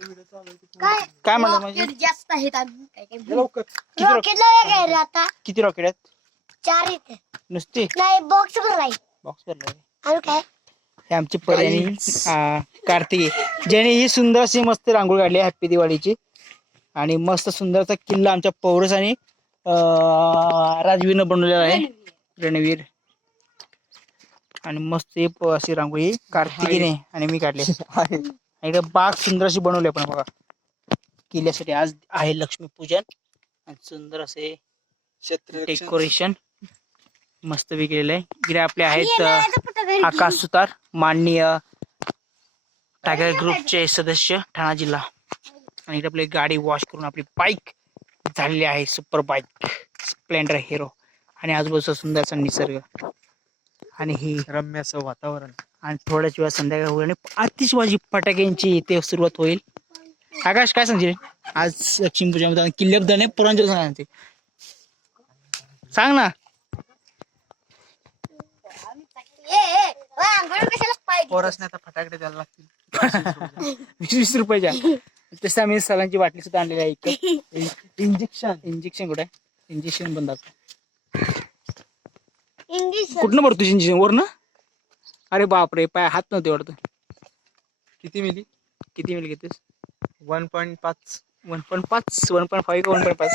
काय? काय म्हणलं म्हणजे? जास्त आहेत आम्ही. काय काय? लवकर किती रॉकेटला वेगळं आहे आता. किती रॉकेट आहेत? चार नुसते? नाही बॉक्स राहील बॉक्स भरले आणि काय? हे आमची कार्तिकी. ज्याने ही सुंदर अशी मस्त रांगोळी काढली आहे हॅपी दिवाळीची आणि मस्त सुंदरचा किल्ला आमच्या पौरस आणि अं, राजवीरनं बनवलेला आहे. रणवीर. आणि मस्त ही प- अशी रांगोळी कार्तिकीने आणि मी काढली आणि इकडे बाग सुंदर अशी बनवली आपण बघा. किल्ल्यासाठी आज आहे लक्ष्मीपूजन आणि सुंदर असे क्षेत्र डेकोरेशन मस्त विकलेलं आहे. इकडे आपले आहेत आकाश सुतार माननीय टायगर ग्रुपचे सदस्य ठाणा जिल्हा. आणि इथे आपली गाडी वॉश करून आपली बाईक झालेली आहे सुपर बाईक स्प्लेंडर हिरो आणि आजूबाजूचा सुंदरसा निसर्ग. आणि ही रम्य असं वातावरण. आणि थोड्याच वेळा संध्याकाळ होईल आणि आतिषबाजी फटाक्यांची इथे सुरुवात होईल. आकाश काय सांगशील? आज लक्ष्मी पूजा किल्ल्याबद्दल नाही पुरांच्या सांगते सांग ना. कशाला पाहिजे पोरसने आता फटाकडे द्यायला लागतील. वीस वीस रुपयाच्या तसं आम्ही सलांची बाटली सुद्धा आणलेली आहे इंजेक्शन. इंजेक्शन कुठे? इंजेक्शन बंद कुठनं भरतो इंजेक्शन वर ना अरे बापरे पाय हात नव्हते वाटतं. किती मिली? किती वेळ घेतेस वन पॉईंट पाच. वन पॉईंट पाच? वन पॉईंट फाईव्ह का वन पॉईंट पाच?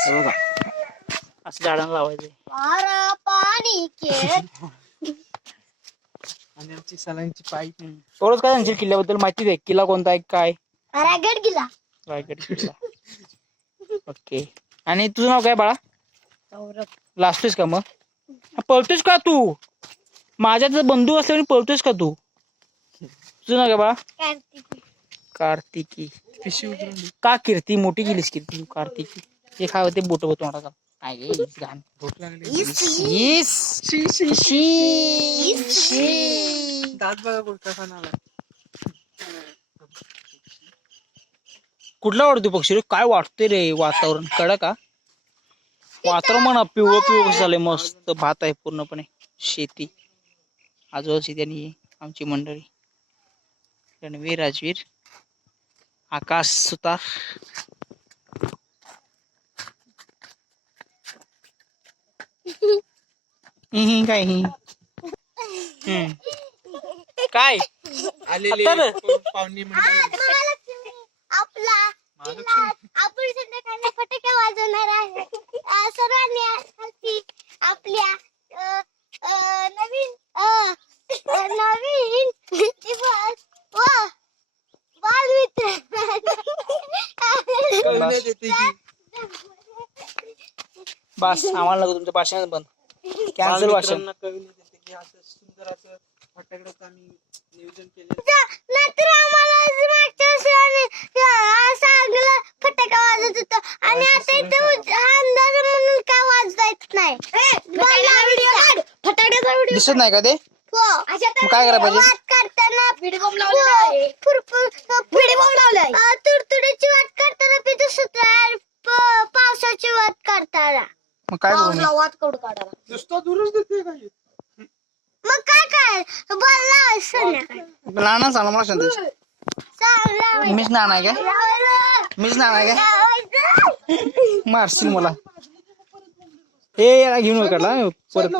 असं झाडांना लावायचं. पारा पाणी के आणि आमची सलांची पाईप थोडंच काय सांगशील किल्ल्याबद्दल? माहिती दे किल्ला कोणता आहे? काय? रायगड गेला रायगड किल्ला. ओके. आणि तुझं नाव काय बाळा? लास्टच का मग? पळतोयस का तू? माझ्या जर बंधू असल्याने पळतोयस का तू? तुझं नाव काय बाळा. कार्तिकी. पिशवी उचलून. का कीर्ती? मोठी केलीस कीर्ती तू कार्तिकी. हे खाव ते बोट बोट तोंडाचा काय गे घाण. भूक लागली. ईस. शी, शी. शी. शी. दात बघा कुठचा खाना आला कुठला वाटतो पक्षी रे? काय वाटतंय रे वातावरण? कडक का वातावरण म्हणा पिवळं पिवळं झालंय? मस्त भात आहे पूर्णपणे. शेती. आजोबा शेती आणि आमची मंडळी. रणवीर राजवीर आकाश सुतार. काय हि? हम्म. काय? आलेले? पाहुणे मंडळी. महालक्ष्मी आपला महालक्ष्मी. आपण संध्याकाळी फटाके वाजवणार आहे अं, सर्वांनी आजकालची आपल्या अं, अं, नवीन अं, अं, नवीन दिवस व बालमित्र कळण्यात येते की बस आम्हाला नको तुमचं भाषण बंद. कॅन्सल भाषण बालमित्रांना कळण्यात येते की असं सुंदर असं फटाकड्याचं आम्ही नियोजन केलं. आम्हाला मागच्या वर्षी चांगलं फटाका वाजत होतं. आणि आता इथं अंदाज म्हणून काय वाजता येत नाही. फटाक्याचा व्हिडिओ दिसत नाही का ते? मग काय करायला पाहिजे? वाट काढताना लावलाय. तुडतुडीची वाट काढताना प- पावसाची वाट काढताना. मग काय करू मी? वाट काढू काढायला नुसतं दूरच देते काही मग काय काय? बोलला संध्याकाळी नाना सांग मला चांगला मीच नाना आहे मीच नाना आहे मारशील मला. हे याला घेऊन काढला परत.